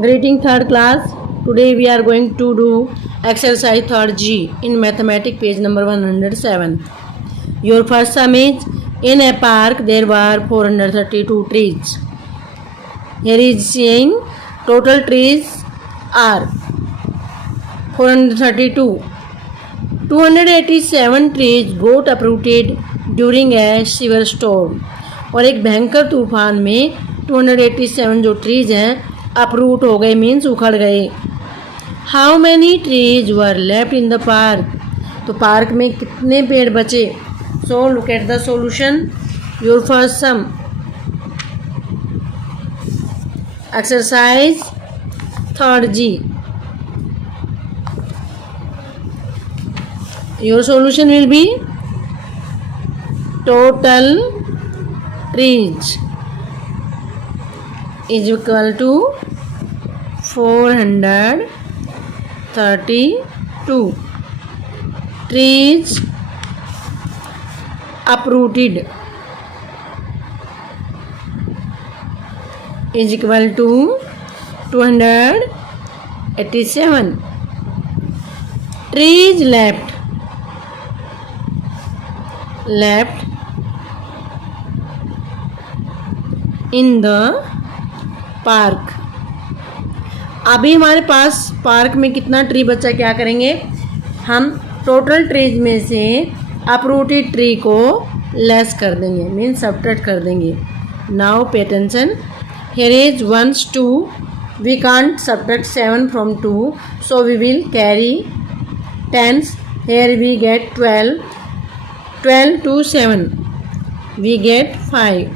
Greeting third class. Today we are going to do exercise third G in mathematics page number 107. Your first sum is in a park there were 432 trees. Here is saying total trees are 432. 287 trees got uprooted during a severe storm. और एक भयंकर तूफान में 287 जो trees हैं uproot हो गए, means उखड़ गए. How many trees were left in the park. तो पार्क में कितने पेड़ बचे. So look at the solution. Your first sum exercise third G. Your solution will be total trees is equal to 432 trees uprooted is equal to 287 trees left in the park. अभी हमारे पास park में कितना tree बचा. क्या करेंगे हम total trees में से अपरूटेड ट्री को लेस कर देंगे, मीन्स सब्ट्रैक्ट कर देंगे. Now pay attention. Here is 1 2. We can't subtract 7 from 2, so we will carry 10. Here we get 12 to 7 we get 5.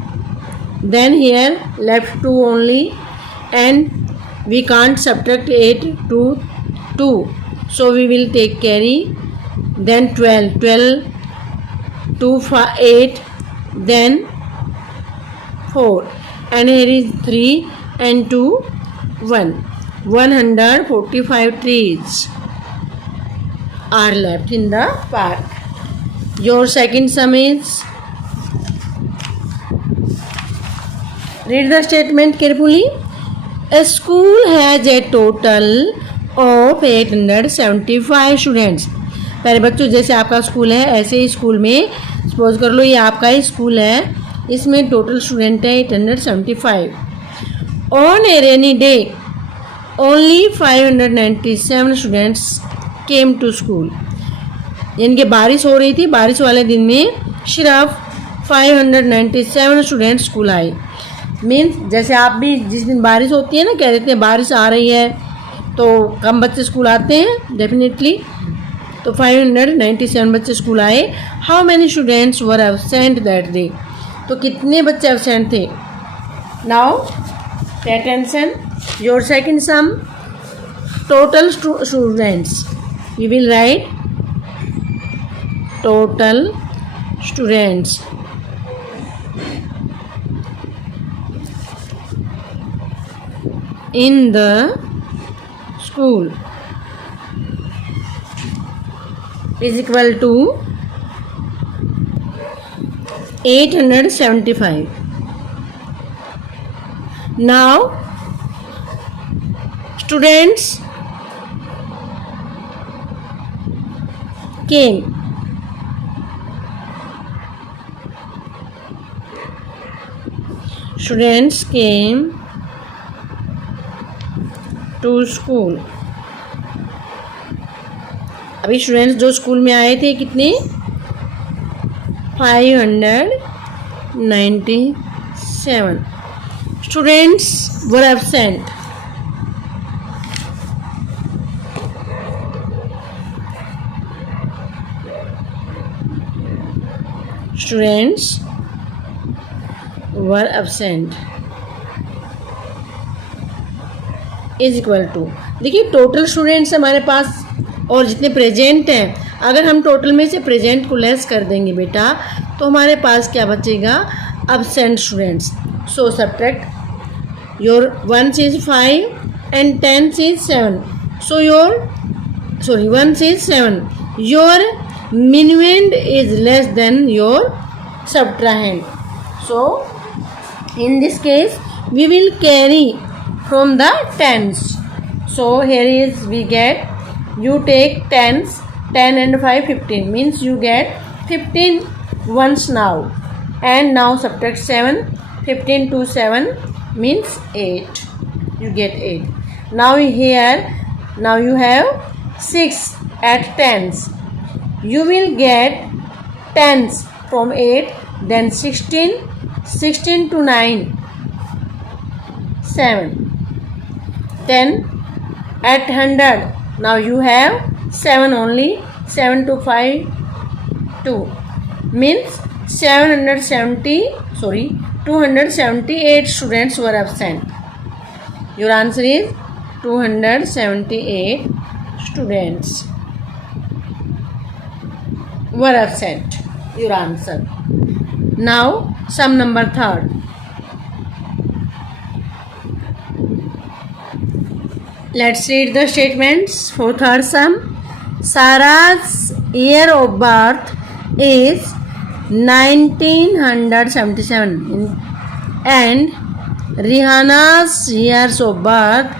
Then here left 2 only and we can't subtract 8 to 2, so we will take carry. Then 12 to 8, then 4, and here is 3 and 2 1. 145 trees are left in the park. Your second sum is, read the statement carefully. A school has a total of 875 students. प्यारे बच्चों, जैसे आपका school है ऐसे ही school में suppose कर लो ये आपका ही स्कूल है, इसमें टोटल स्टूडेंट है 875. On a rainy day only 597 students came to school. यानी कि बारिश हो रही थी, बारिश वाले दिन में सिर्फ 597 स्टूडेंट स्कूल आए. मीन्स जैसे आप भी जिस दिन बारिश होती है ना, कह देते हैं बारिश आ रही है तो कम बच्चे स्कूल आते हैं डेफिनेटली. तो 597 बच्चे स्कूल आए. How many students were absent that day. तो कितने बच्चे एब्सेंट थे. Now pay attention. Your second sum total students. We will write total students in the school is equal to 875. Now students came. Students came to school. अभी students जो school में आए थे कितने 597. Students were absent. Students were absent is equal to. देखिए total students हमारे पास और जितने प्रेजेंट हैं, अगर हम टोटल में से प्रेजेंट को लेस कर देंगे बेटा तो हमारे पास क्या बचेगा absent students. So subtract your 1 is 5 and 10 is 7. So 1 is 7. Your minuend is less than your subtrahend. So in this case we will carry from the tens. So here is we get, you take tens, 10 and 5, 15 means you get 15 ones now. And now subtract 7, 15 to 7 means 8. You get 8. Now here, now you have 6 at tens. You will get tens from 8, then 16, 16 to 9, 7. Then at 100, now you have 7 only, 7 to 5, 2. Means 278 students were absent. Your answer is 278 students were absent. Your answer. Now sum number 3rd. Let's read the statements for third sum. Sarah's year of birth is 1977 and Rihanna's years of birth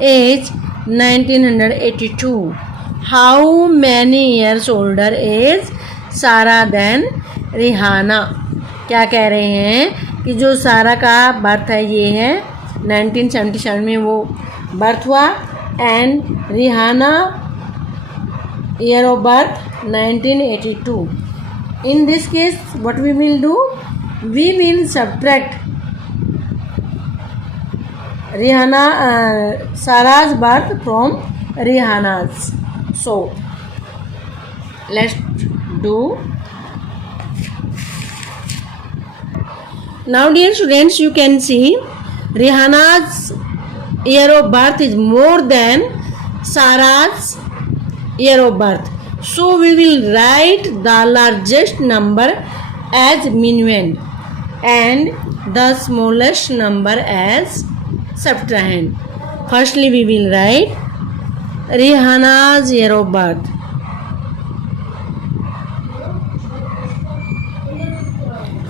is 1982. How many years older is Sarah than Rihanna? क्या कह रहे हैं कि जो सारा का birth है ये है 1977 में वो बर्थ हुआ and Rihanna year of birth 1982. In this case, what we will do? We will subtract Sarah's birth from Rihanna's. So, let's do. Now, dear students, you can see Rihanna's year of birth is more than Sarah's year of birth. So we will write the largest number as minuend and the smallest number as subtrahend. Firstly, we will write Rihanna's year of birth.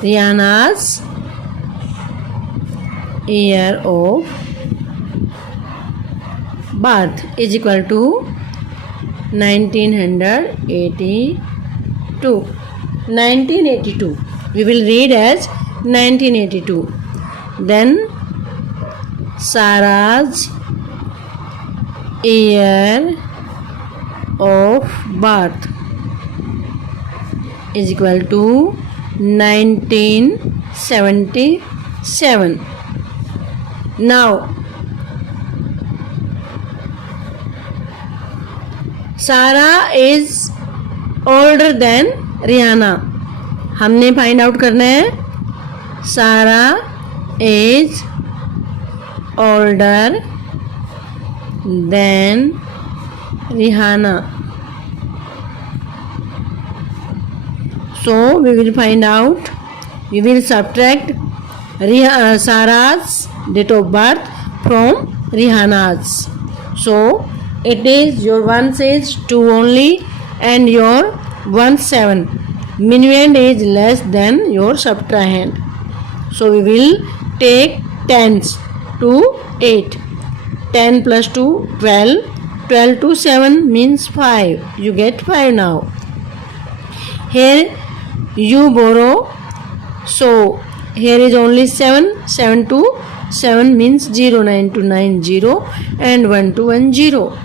Rihanna's year of birth is equal to 1982. 1982. We will read as 1982. Then Sarah's year of birth is equal to 1977. Now Sarah is older than Rihanna. हमने find out करना है Sarah is older than Rihanna. So we will find out. We will subtract Sarah's date of birth from Rihanna's. So it is your one says 2 only and your 1 7. Minuend is less than your subtrahend. So we will take tens to 8. 10 plus 2 12. 12 to 7 means 5. You get 5 now. Here you borrow. So here is only 7. 7 to 7 means 0. 9 to 9 0 and 1 to 1 0.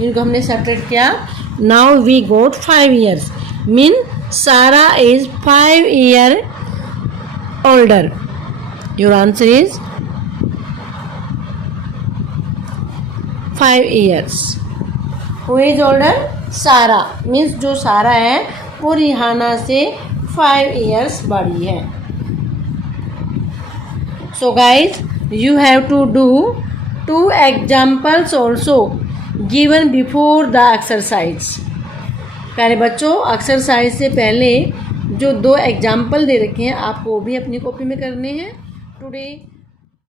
इनको हमने subtract किया. Now we got 5 years. Mean Sarah is 5 years older. Your answer is 5 years. Who is older? Sarah. Means जो सारा है वो Rihanna से 5 years बड़ी है. So guys, you have to do 2 examples also given before the exercise. प्यारे बच्चों, exercise से पहले जो 2 एग्जाम्पल दे रखे हैं आपको वो भी अपनी कॉपी में करने हैं. टुडे